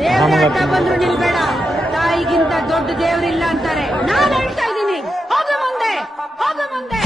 ದೇವ್ರ ಅಡ್ಡ ಬಂದ್ರು ನಿಲ್ಬೇಡ, ತಾಯಿಗಿಂತ ದೊಡ್ಡ ದೇವ್ರಿಲ್ಲ ಅಂತಾರೆ. ನಾನು ಹೇಳ್ತಾ ಇದ್ದೀನಿ, ಹೋಗ ಮುಂದೆ, ಹೋಗ ಮುಂದೆ.